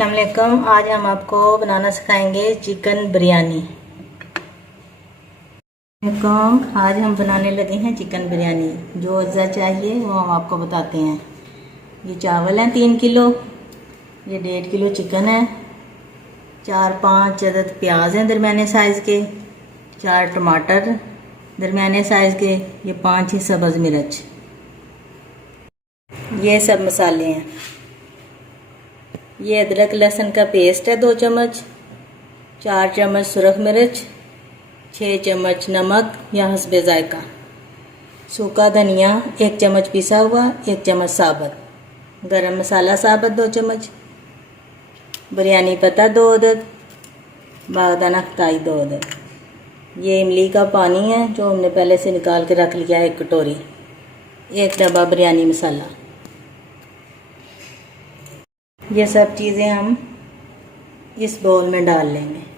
अस्सलाम वालेकुम। आज हम आपको बनाना सिखाएंगे चिकन बिरयानी। आज हम बनाने लगे हैं चिकन बिरयानी। जो अज्जा चाहिए वो हम आपको बताते हैं। ये चावल हैं 3 किलो, ये 1.5 किलो चिकन है, 4-5 अदद प्याज हैं दरमियाने साइज़ के, 4 टमाटर दरमियाने साइज़ के, ये 5 ही सब्ज़ मिर्च। ये सब मसाले हैं। ये अदरक लहसुन का पेस्ट है 2 चम्मच, 4 चम्मच सुरख मिर्च, 6 चम्मच नमक या हस्बे जायका, सूखा धनिया 1 चम्मच पिसा हुआ, 1 चम्मच साबुत, गरम मसाला साबुत 2 चम्मच, बिरयानी पत्ता 2 अदद, बागदाना खताई 2 अदद। ये इमली का पानी है जो हमने पहले से निकाल के रख लिया है 1 कटोरी, 1 डब्बा बिरयानी मसाला। ये सब चीज़ें हम इस बाउल में डाल लेंगे।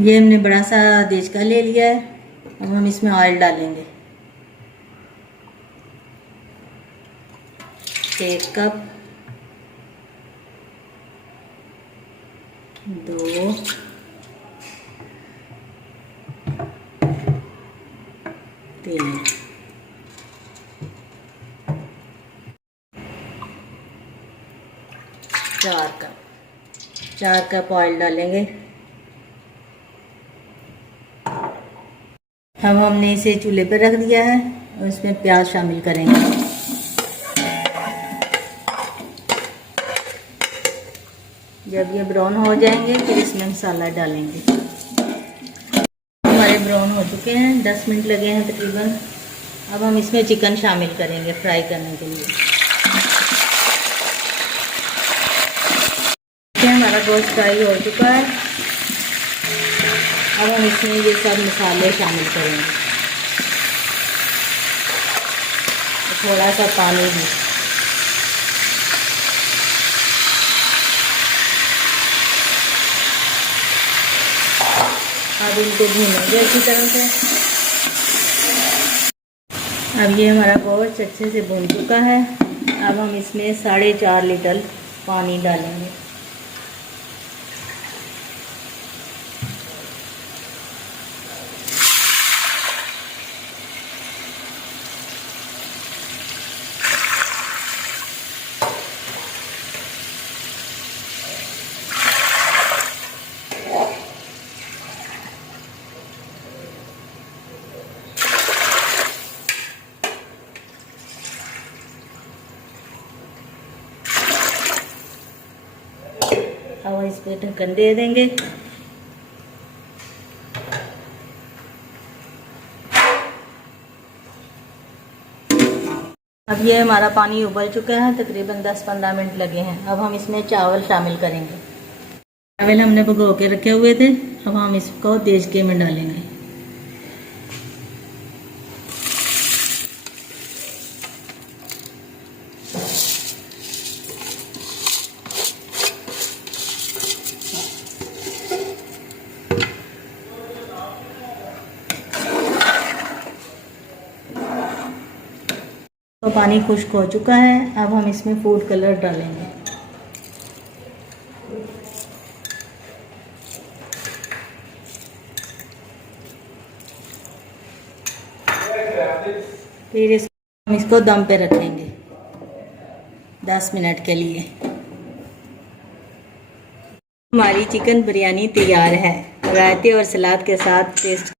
ये हमने बड़ा सा देचका ले लिया है। अब हम इसमें ऑयल डालेंगे 1 कप, 2, 3, 4 कप ऑयल डालेंगे। अब हमने इसे चूल्हे पर रख दिया है और इसमें प्याज शामिल करेंगे। जब ये ब्राउन हो जाएंगे फिर इसमें मसाला डालेंगे। हमारे ब्राउन हो चुके हैं, 10 मिनट लगे हैं तकरीबन। अब हम इसमें चिकन शामिल करेंगे फ्राई करने के लिए। हमारा गोश्त फ्राई हो चुका है। अब हम इसमें ये सब मसाले शामिल करेंगे, थोड़ा सा पानी भी। अब इनको भूनेंगे अच्छी तरह से। अब ये हमारा गोश्त अच्छे से भून चुका है। अब हम इसमें 4.5 लीटर पानी डालेंगे। अब इस पे ढक्कन दे देंगे। अब ये हमारा पानी उबल चुका है, तकरीबन 10-15 मिनट लगे हैं। अब हम इसमें चावल शामिल करेंगे। चावल हमने भिगो के रखे हुए थे, अब हम इसको देचके में डालेंगे। तो पानी खुश्क हो चुका है। अब हम इसमें फूड कलर डालेंगे। फिर हम इसको दम पे रखेंगे 10 मिनट के लिए। हमारी चिकन बिरयानी तैयार है। रायते और सलाद के साथ टेस्ट